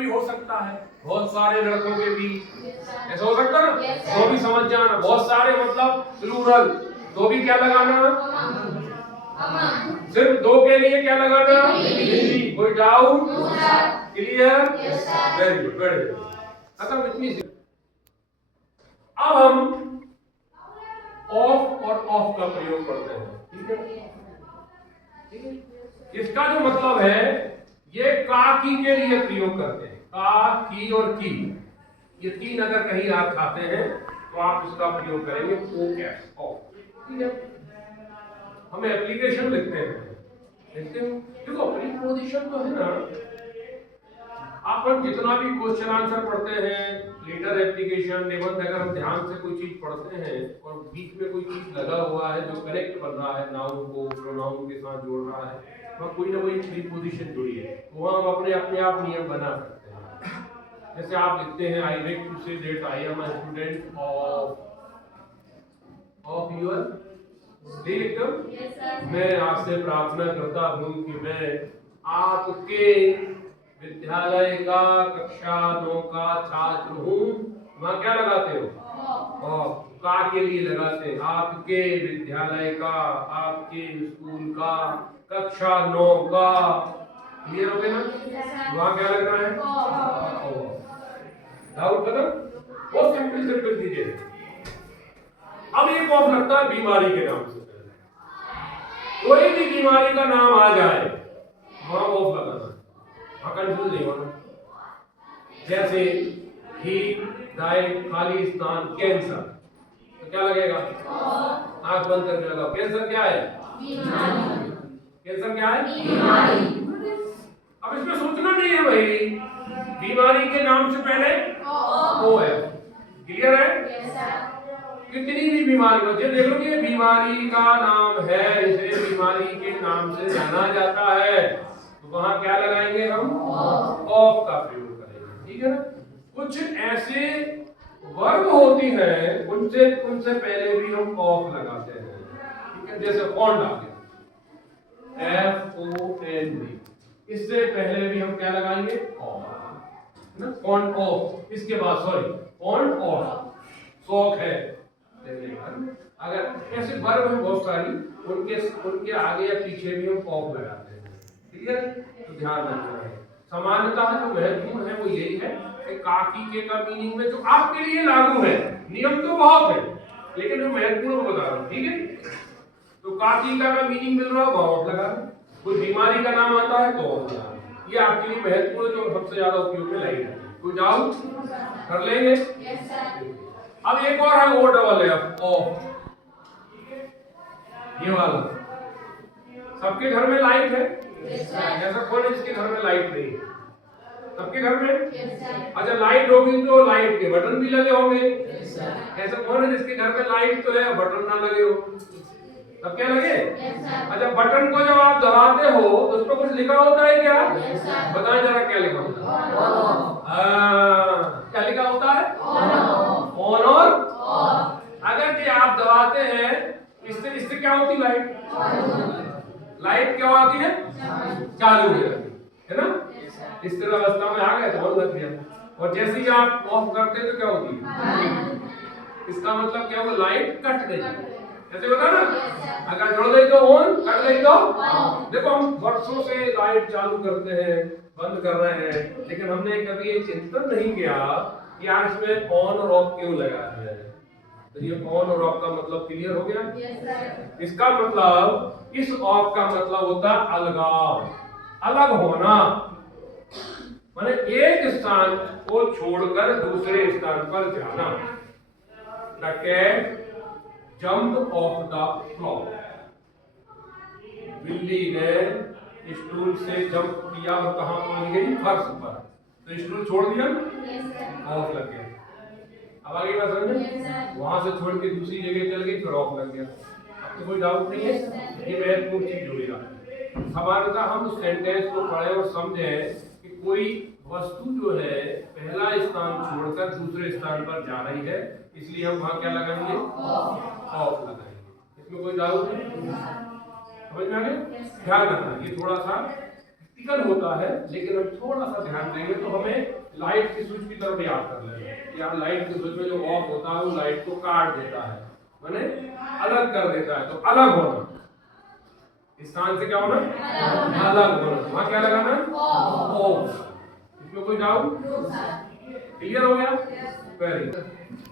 भी हो सकता है, बहुत सारे लड़कों के भी ऐसा हो सकता है ना, तो भी समझ जाना। बहुत सारे मतलब प्लूरल, तो भी क्या लगाना, सिर्फ दो के लिए क्या लगाना, कोई doubt, clear, very good, very good, खत्म, इतनी सी। अब हम ऑफ और ऑफ का प्रयोग करते हैं, ठीक है। इसका जो मतलब है, ये का की के लिए प्रयोग करते हैं, का, की और की, ये तीन अगर कहीं आप खाते हैं तो आप इसका प्रयोग करेंगे, ओ कैश ऑफ, ठीक है। हम एप्लीकेशन लिखते हैं, लिखते हो, देखो प्रीपोजिशन तो है ना, अपन जितना भी क्वेश्चन आंसर पढ़ते हैं, लेटर, एप्लीकेशन, निबंध, अगर हम ध्यान से कोई चीज पढ़ते हैं और बीच में कोई चीज लगा हुआ है जो कनेक्ट बन रहा है, नाउन को प्रोनाउन के साथ जोड़ रहा है, वहाँ कोई ना कोई प्रीपोजिशन जुड़ी है, तो वहाँ हम अपने आप नियम बना सकते हैं। जैसे आप लिखते हैं, I wish to say that I am a student of your, लिखते हो, मैं आपसे प्रार्थना करता हूँ कि मैं आपके विद्यालय का कक्षा 9 का छात्र हूँ। वहां क्या लगाते हो, और का के लिए लगाते हैं, आपके विद्यालय का, आपके स्कूल का, कक्षा 9 का, क्लियर हो गया ना, वहां क्या लगना है, डाउट खत्म, बहुत सिंपल से कर दीजिए। अब एक ऑफ लगता है बीमारी के नाम से, कोई भी बीमारी का नाम आ जाए वहां ऑफ लगाना, वहां कंफ्यूज नहीं होना। जैसे ही डाइड, खाली स्थान, कैंसर, तो क्या लगेगा, आंख बंद करके लगाओ, कैंसर क्या है, कैंसर क्या है, अब इसमें सोचना नहीं है भाई, बीमारी के नाम से पहले ओ है, क्लियर है। कितनी भी बीमारी हो, देख लो कि बीमारी का नाम है, इसे बीमारी के नाम से जाना जाता है, तो वहां क्या लगाएंगे हम, ऑफ का प्रयोग करेंगे, ठीक है ना। कुछ ऐसे वर्ब होती हैं, उनसे पहले भी हम ऑफ लगाते हैं, ठीक है। जैसे फॉन्ड आ गया, FOND, इससे पहले भी हम क्या लगाएंगे, ऑफ ना, फॉन्ड ऑफ, इसके बाद सॉरी फॉन्ड ऑफ, शौक है, अगर ऐसे वर्ब है बहुत सारी, उनके आगे या पीछे भी हम ऑफ लगाते हैं, क्लियर, तो ध्यान रखना है। समानतः जो महत्वपूर्ण है वो यही है कि काकी के का मीनिंग में जो आपके लिए लागू है, नियम तो बहुत है लेकिन जो महत्वपूर्ण बता रहा हूं, ठीक है। तो काकी का मीनिंग मिल रहा है, ऑफ लगा, कोई बीमारी का नाम आता है तो ऑफ लगा, ये आपके लिए महत्वपूर्ण जो सबसे ज्यादा उपयोग में लाई है। कोई डाउट कर लेंगे, अब एक और है, ओ डबल एफ, ऑफ, ये वाला, सबके घर में लाइट है, ऐसा कौन है जिसके घर में लाइट नहीं है, सबके घर में, अच्छा लाइट होगी तो लाइट के बटन भी लगे होंगे, ऐसा कौन है जिसके घर में लाइट तो है बटन ना लगे हो, तब क्या लगे, अच्छा बटन को जब आप दबाते हो तो उस पर कुछ लिखा होता है क्या, बताएं जरा क्या लिखा होता है, क्या लिखा होता है, ऑन और अगर ये आप दबाते हैं, इससे क्या होती लाइट, लाइट क्या आती है, चालू हो जाती है ना, इस तरह अवस्था में आ गए तो बंद कर दिया, और जैसे ही आप ऑफ करते हैं तो क्या होती है, इसका मतलब क्या होगा, लाइट कट गई, ऐसे होता ना, अगर जुड़ गई तो ऑन, कट गई तो देखो हम वर्षों से लाइट चालू करते हैं, बंद कर रहे हैं, लेकिन हमने कभी ये चिंतन नहीं किया कि यार इसमें ऑन और ऑफ क्यों लगा है। तो ये ऑन और ऑफ का मतलब क्लियर हो गया। इसका मतलब, इस ऑफ का मतलब होता है अलगाव, अलग होना, माने एक स्थान को छोड़कर दूसरे स्थान पर जाना। The cat jump off the floor, बिल्ली ने स्टूल से जंप किया और कहां पहुंच गई, फर्श पर, तो स्टूल छोड़ दिया, ऑफ लग गया। अब आगे बात समझ, वहां से छोड़ के दूसरी जगह चल गई फिर ऑफ लग गया। अब तो कोई डाउट नहीं है, ये महत्वपूर्ण चीज जुड़ेगा। सामान्यतः हम उस सेंटेंस को पढ़े और समझें कि कोई वस्तु जो है पहला स्थान छोड़कर दूसरे स्थान पर जा रही है, इसलिए हम वहां क्या लगाएंगे, ऑफ लगाएंगे। इसमें कोई डाउट नहीं, समझ में आ गया। ध्यान रखना, ये थोड़ा सा प्रैक्टिकल होता है, लेकिन हम थोड़ा सा ध्यान देंगे तो हमें लाइट की स्विच की तरफ याद कर लेंगे। यार लाइट की स्विच में जो ऑफ होता है वो लाइट को काट देता है, माने अलग कर देता है। तो अलग होना, इस स्थान से क्या होना, अलग होना। वहां क्या लगाना, ऑफ। इसमें कोई डाउट, क्लियर हो गया? Very good.